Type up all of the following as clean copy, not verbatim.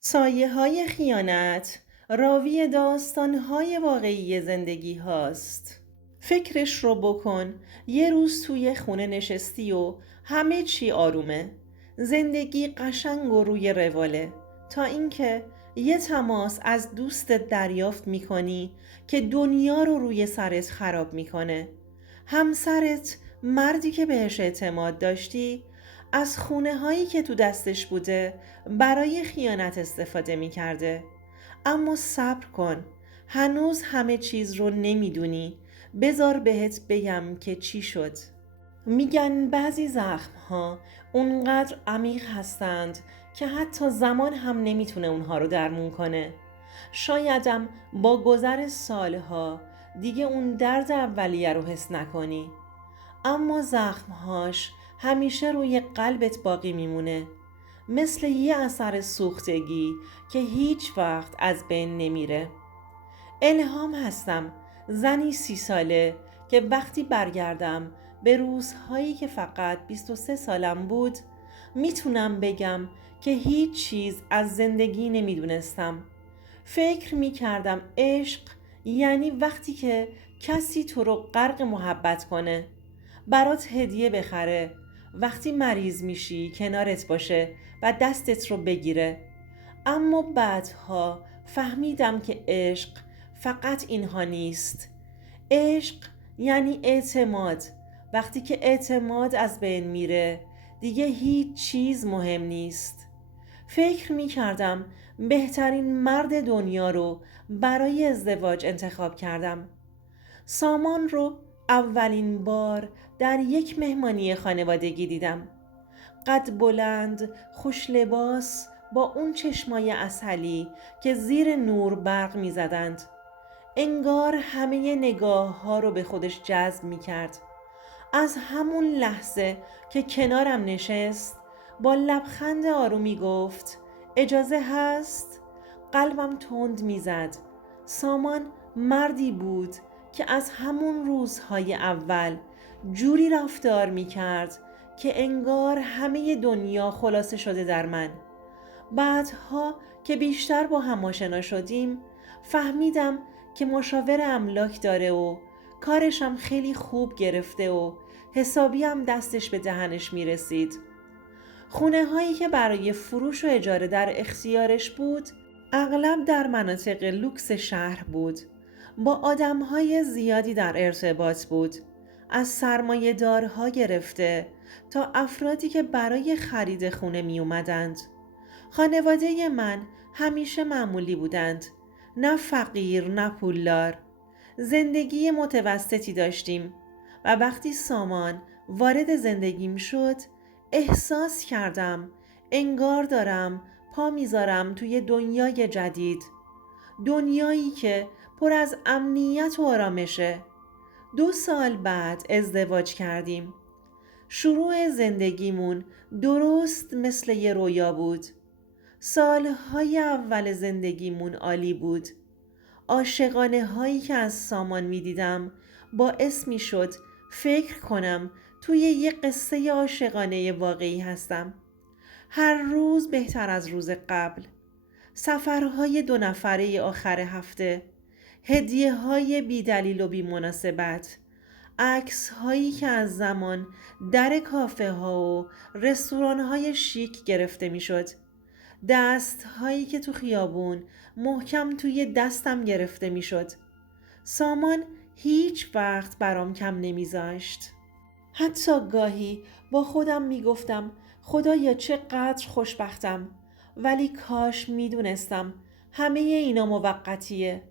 سایه‌های خیانت راوی داستان‌های واقعی زندگی هاست. فکرش رو بکن، یه روز توی خونه نشستی و همه چی آرومه. زندگی قشنگ و روی رواله تا اینکه یه تماس از دوستت دریافت میکنی که دنیا رو روی سرت خراب میکنه. همسرت، مردی که بهش اعتماد داشتی، از خونه هایی که تو دستش بوده برای خیانت استفاده میکرده. اما صبر کن، هنوز همه چیز رو نمیدونی. بذار بهت بگم که چی شد. میگن بعضی زخم‌ها اونقدر عمیق هستند که حتی زمان هم نمیتونه اونها رو درمون کنه. شایدم با گذر سالها دیگه اون درد اولیه رو حس نکنی، اما زخمهاش همیشه روی قلبت باقی میمونه، مثل یه اثر سوختگی که هیچ وقت از بین نمیره. الهام هستم، زنی 30 ساله که وقتی برگردم به روزهایی که فقط 23 سالم بود میتونم بگم که هیچ چیز از زندگی نمیدونستم. فکر میکردم عشق یعنی وقتی که کسی تو رو غرق محبت کنه، برات هدیه بخره، وقتی مریض میشی کنارت باشه و دستت رو بگیره. اما بعدها فهمیدم که عشق فقط اینها نیست. عشق یعنی اعتماد. وقتی که اعتماد از بین میره دیگه هیچ چیز مهم نیست. فکر می کردم بهترین مرد دنیا رو برای ازدواج انتخاب کردم. سامان رو اولین بار در یک مهمانی خانوادگی دیدم. قد بلند، خوش لباس، با اون چشمای عسلی که زیر نور برق می زدند. انگار همه نگاه ها رو به خودش جذب می کرد. از همون لحظه که کنارم نشست با لبخند آرومی گفت اجازه هست؟ قلبم تند میزد. سامان مردی بود که از همون روزهای اول جوری رفتار میکرد که انگار همه دنیا خلاصه شده در من. بعدها که بیشتر با هم آشنا شدیم فهمیدم که مشاور املاک داره و کارشم خیلی خوب گرفته و حسابی هم دستش به دهنش میرسید. خونه هایی که برای فروش و اجاره در اختیارش بود اغلب در مناطق لوکس شهر بود. با آدم های زیادی در ارتباط بود، از سرمایه دارها گرفته تا افرادی که برای خرید خونه می اومدند. خانواده من همیشه معمولی بودند، نه فقیر نه پولدار. زندگی متوسطی داشتیم و وقتی سامان وارد زندگیم شد احساس کردم انگار دارم پا میذارم توی دنیای جدید، دنیایی که پر از امنیت و آرامشه. 2 سال بعد ازدواج کردیم. شروع زندگیمون درست مثل یه رویا بود. سالهای اول زندگیمون عالی بود. عاشقانه هایی که از سامان می دیدم باعث می شد فکر کنم توی یه قصه عاشقانه واقعی هستم. هر روز بهتر از روز قبل. سفرهای 2 نفره آخر هفته، هدیه های بی دلیل و بی مناسبت، عکس هایی که از زمان در کافه ها و رستوران های شیک گرفته می شد، دست هایی که تو خیابون محکم توی دستم گرفته می شد. سامان هیچ وقت برام کم نمیذاشت. حتی گاهی با خودم میگفتم خدایا چقدر خوشبختم، ولی کاش میدونستم همه اینا موقتیه.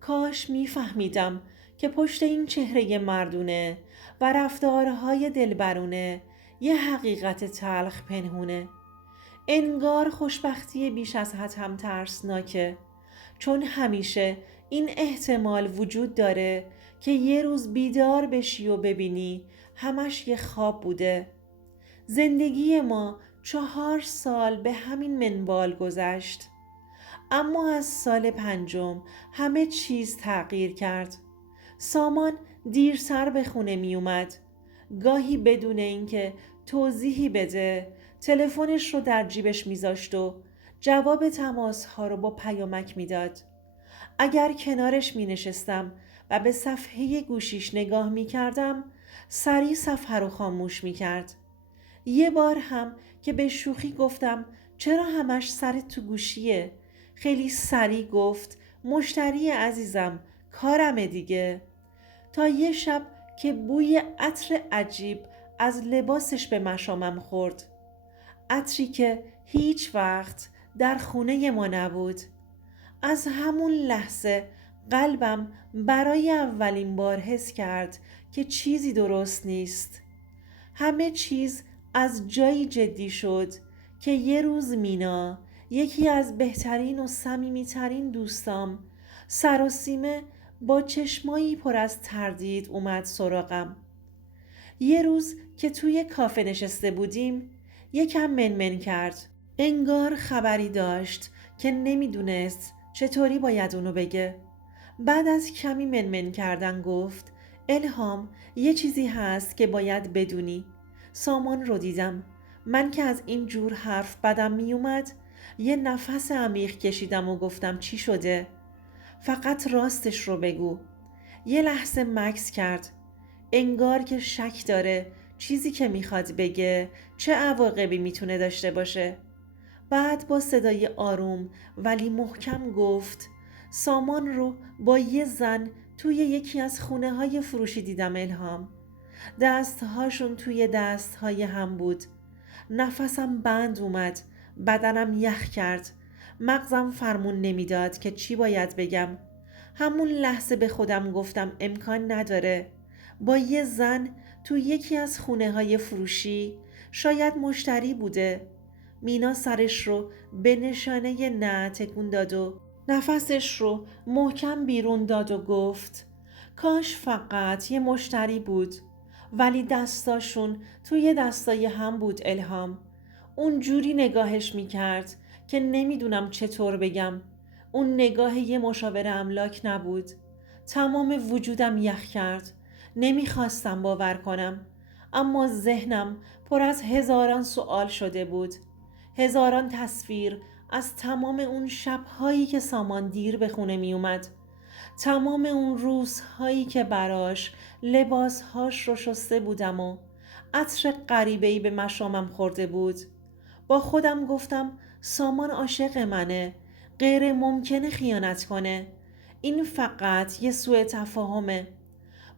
کاش میفهمیدم که پشت این چهره مردونه و رفتارهای دلبرونه یه حقیقت تلخ پنهونه. انگار خوشبختی بیش از حد هم ترسناکه، چون همیشه این احتمال وجود داره که یه روز بیدار بشی و ببینی همش یه خواب بوده. زندگی ما 4 سال به همین منوال گذشت، اما از سال 5 همه چیز تغییر کرد. سامان دیرتر به خونه می اومد، گاهی بدون اینکه توضیحی بده تلفنش رو در جیبش میذاشت و جواب تماس‌ها رو با پیامک میداد. اگر کنارش می نشستم و به صفحه گوشیش نگاه می کردم، سریع صفحه رو خاموش می کرد. یه بار هم که به شوخی گفتم چرا همش سرت تو گوشیه؟ خیلی سریع گفت مشتری عزیزم، کارمه دیگه. تا یه شب که بوی عطر عجیب از لباسش به مشامم خورد. عطری که هیچ وقت در خونه ما نبود. از همون لحظه قلبم برای اولین بار حس کرد که چیزی درست نیست. همه چیز از جایی جدی شد که یه روز مینا، یکی از بهترین و صمیمیترین دوستام، سراسیمه با چشمایی پر از تردید اومد سراغم. یه روز که توی کافه نشسته بودیم یکم منمن کرد. انگار خبری داشت که نمیدونست چطوری باید اونو بگه. بعد از کمی منمن کردن گفت الهام، یه چیزی هست که باید بدونی. سامان رو دیدم. من که از این جور حرف بدم می اومد یه نفس عمیق کشیدم و گفتم چی شده؟ فقط راستش رو بگو. یه لحظه مکث کرد. انگار که شک داره چیزی که میخواد بگه چه عواقبی میتونه داشته باشه. بعد با صدای آروم ولی محکم گفت سامان رو با یه زن توی یکی از خونه های فروشی دیدم الهام. دستهاشون توی دستهای هم بود. نفسم بند اومد. بدنم یخ کرد. مغزم فرمون نمیداد که چی باید بگم. همون لحظه به خودم گفتم امکان نداره. با یه زن تو یکی از خونه های فروشی، شاید مشتری بوده. مینا سرش رو به نشانه نه تکون داد و نفسش رو محکم بیرون داد و گفت کاش فقط یه مشتری بود. ولی دستاشون توی دستای هم بود الهام. اون جوری نگاهش میکرد که نمیدونم چطور بگم. اون نگاه یه مشاور املاک نبود. تمام وجودم یخ کرد. نمیخواستم باور کنم. اما ذهنم پر از هزاران سوال شده بود. هزاران تصویر از تمام اون شبهایی که سامان دیر به خونه می اومد. تمام اون روزهایی که براش لباسهاش رو شسته بودم و عطر غریبه‌ای به مشامم خورده بود. با خودم گفتم سامان عاشق منه. غیر ممکنه خیانت کنه. این فقط یه سوء تفاهمه.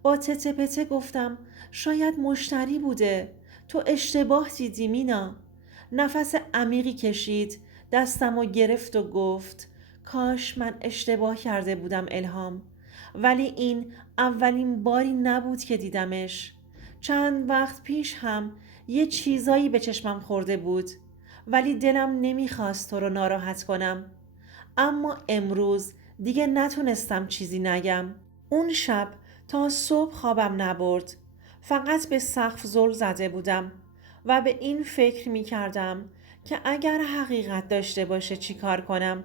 با تته پته گفتم شاید مشتری بوده. تو اشتباه دیدی مینا. نفس عمیقی کشید. دستمو گرفت و گفت کاش من اشتباه کرده بودم الهام. ولی این اولین باری نبود که دیدمش. چند وقت پیش هم یه چیزایی به چشمم خورده بود. ولی دلم نمیخواست تو رو ناراحت کنم. اما امروز دیگه نتونستم چیزی نگم. اون شب تا صبح خوابم نبرد. فقط به سقف زل زده بودم و به این فکر می کردم که اگر حقیقت داشته باشه چی کار کنم.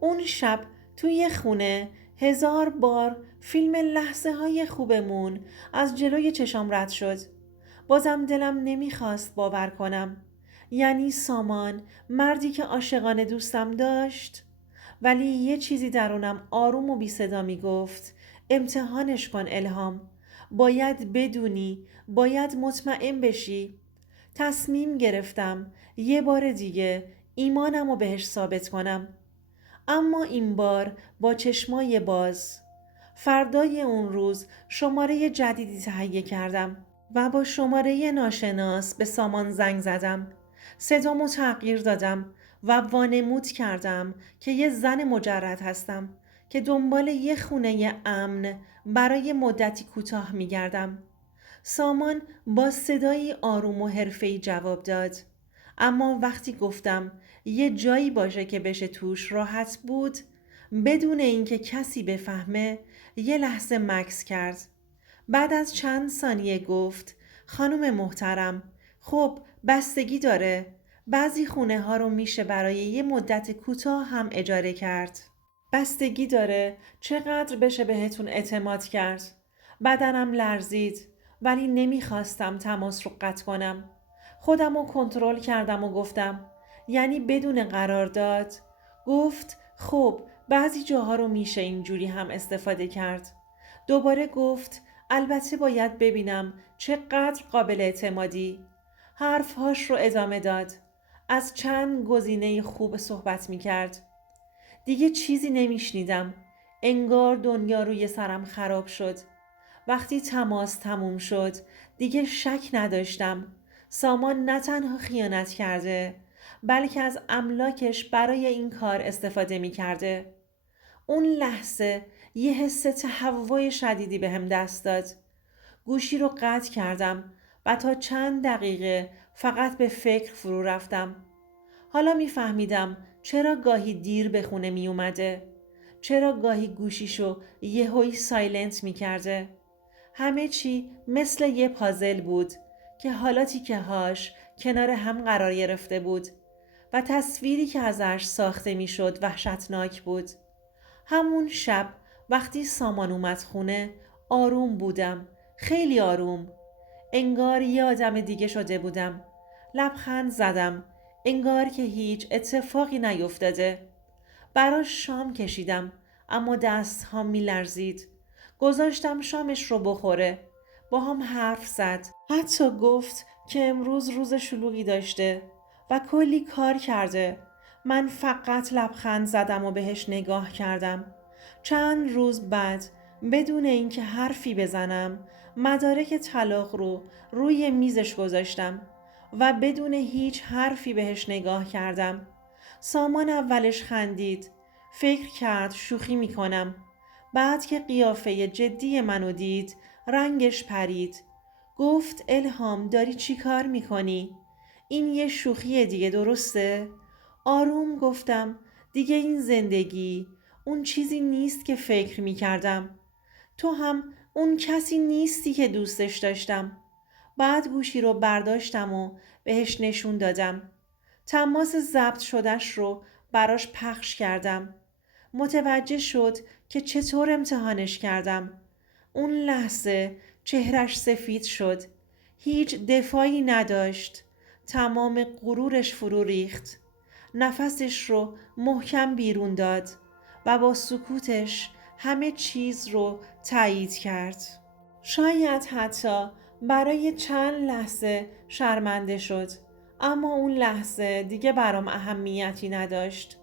اون شب توی خونه 1000 بار فیلم لحظه های خوبمون از جلوی چشام رد شد. بازم دلم نمیخواست باور کنم. یعنی سامان مردی که عاشقانه دوستم داشت. ولی یه چیزی درونم آروم و بی صدا می گفت امتحانش کن الهام. باید بدونی، باید مطمئن بشی. تصمیم گرفتم یه بار دیگه ایمانم رو بهش ثابت کنم. اما این بار با چشمای باز. فردای اون روز شماره جدیدی تهیه کردم و با شماره ناشناس به سامان زنگ زدم. صدامو تغییر دادم و وانمود کردم که یه زن مجرد هستم که دنبال یه خونه امن برای مدتی کوتاه میگردم. سامان با صدایی آروم و حرفه‌ای جواب داد. اما وقتی گفتم یه جایی باشه که بشه توش راحت بود، بدون اینکه کسی بفهمه، یه لحظه مکث کرد. بعد از چند ثانیه گفت خانم محترم، خب بستگی داره. بعضی خونه ها رو میشه برای یه مدت کوتاه هم اجاره کرد. بستگی داره چقدر بشه بهتون اعتماد کرد. بدنم لرزید ولی نمیخواستم تماس رو قطع کنم. خودم رو کنترل کردم و گفتم یعنی بدون قرارداد. گفت خب بعضی جاها رو میشه اینجوری هم استفاده کرد. دوباره گفت البته باید ببینم چقدر قابل اعتمادی. حرفهاش رو ادامه داد. از چند گزینه خوب صحبت میکرد. دیگه چیزی نمیشنیدم. انگار دنیا روی سرم خراب شد. وقتی تماس تموم شد دیگه شک نداشتم. سامان نه تنها خیانت کرده بلکه از املاکش برای این کار استفاده می کرده. اون لحظه یه حس تهوع شدیدی بهم دست داد. گوشی رو قطع کردم و تا چند دقیقه فقط به فکر فرو رفتم. حالا میفهمیدم چرا گاهی دیر به خونه می اومده. چرا گاهی گوشیشو یهویی سایلنت می کرده. همه چی مثل یه پازل بود که حالا تیکه هاش کنار هم قرار گرفته بود و تصویری که ازش ساخته می شد وحشتناک بود. همون شب وقتی سامان اومد خونه آروم بودم. خیلی آروم. انگار یه آدم دیگه شده بودم. لبخند زدم. انگار که هیچ اتفاقی نیفتاده. براش شام کشیدم اما دست هم می لرزید. گذاشتم شامش رو بخوره. با هم حرف زد. حتی گفت که امروز روز شلوغی داشته و کلی کار کرده. من فقط لبخند زدم و بهش نگاه کردم. چند روز بعد بدون اینکه حرفی بزنم مدارک طلاق رو روی میزش گذاشتم و بدون هیچ حرفی بهش نگاه کردم. سامان اولش خندید. فکر کرد شوخی میکنم. بعد که قیافه جدی منو دید رنگش پرید. گفت الهام داری چی کار میکنی؟ این یه شوخیه دیگه درسته؟ آروم گفتم دیگه این زندگی اون چیزی نیست که فکر میکردم. تو هم اون کسی نیستی که دوستش داشتم. بعد گوشی رو برداشتم و بهش نشون دادم. تماس ضبط شدش رو براش پخش کردم. متوجه شد که چطور امتحانش کردم. اون لحظه چهرش سفید شد. هیچ دفاعی نداشت. تمام غرورش فرو ریخت. نفسش رو محکم بیرون داد و با سکوتش همه چیز رو تایید کرد. شاید حتی برای چند لحظه شرمنده شد. اما اون لحظه دیگه برام اهمیتی نداشت.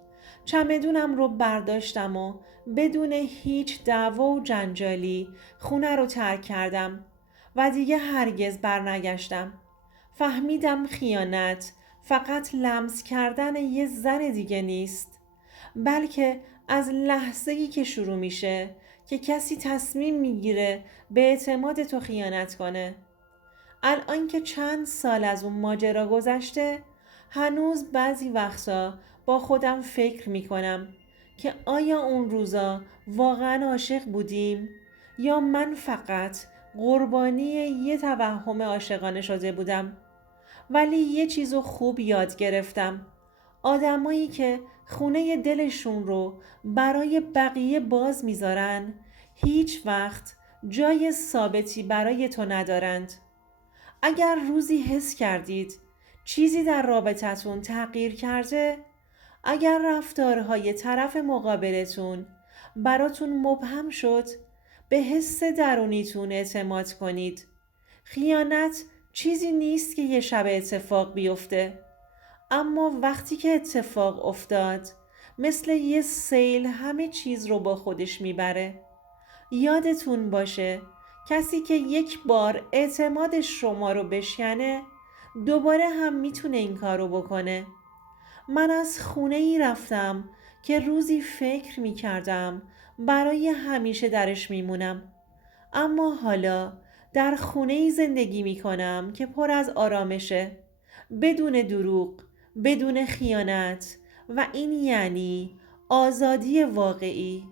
چمدونم رو برداشتم و بدون هیچ دعوا و جنجالی خونه رو ترک کردم و دیگه هرگز برنگشتم. فهمیدم خیانت فقط لمس کردن یه زن دیگه نیست، بلکه از لحظه‌ای که شروع میشه که کسی تصمیم میگیره به اعتماد تو خیانت کنه. الان که چند سال از اون ماجرا گذشته هنوز بعضی وقتا با خودم فکر میکنم که آیا اون روزا واقعا عاشق بودیم یا من فقط قربانی یه توهم عاشقانه شده بودم. ولی یه چیزو خوب یاد گرفتم. آدمایی که خونه دلشون رو برای بقیه باز میذارن هیچ وقت جای ثابتی برای تو ندارند. اگر روزی حس کردید چیزی در رابطتون تغییر کرده، اگر رفتارهای طرف مقابلتون براتون مبهم شد، به حس درونیتون اعتماد کنید. خیانت چیزی نیست که یه شب اتفاق بیفته، اما وقتی که اتفاق افتاد مثل یه سیل همه چیز رو با خودش میبره. یادتون باشه کسی که یک بار اعتماد شما رو بشکنه دوباره هم میتونه این کار رو بکنه. من از خونه ای رفتم که روزی فکر میکردم برای همیشه درش میمونم، اما حالا در خونه ای زندگی میکنم که پر از آرامشه، بدون دروغ، بدون خیانت، و این یعنی آزادی واقعی.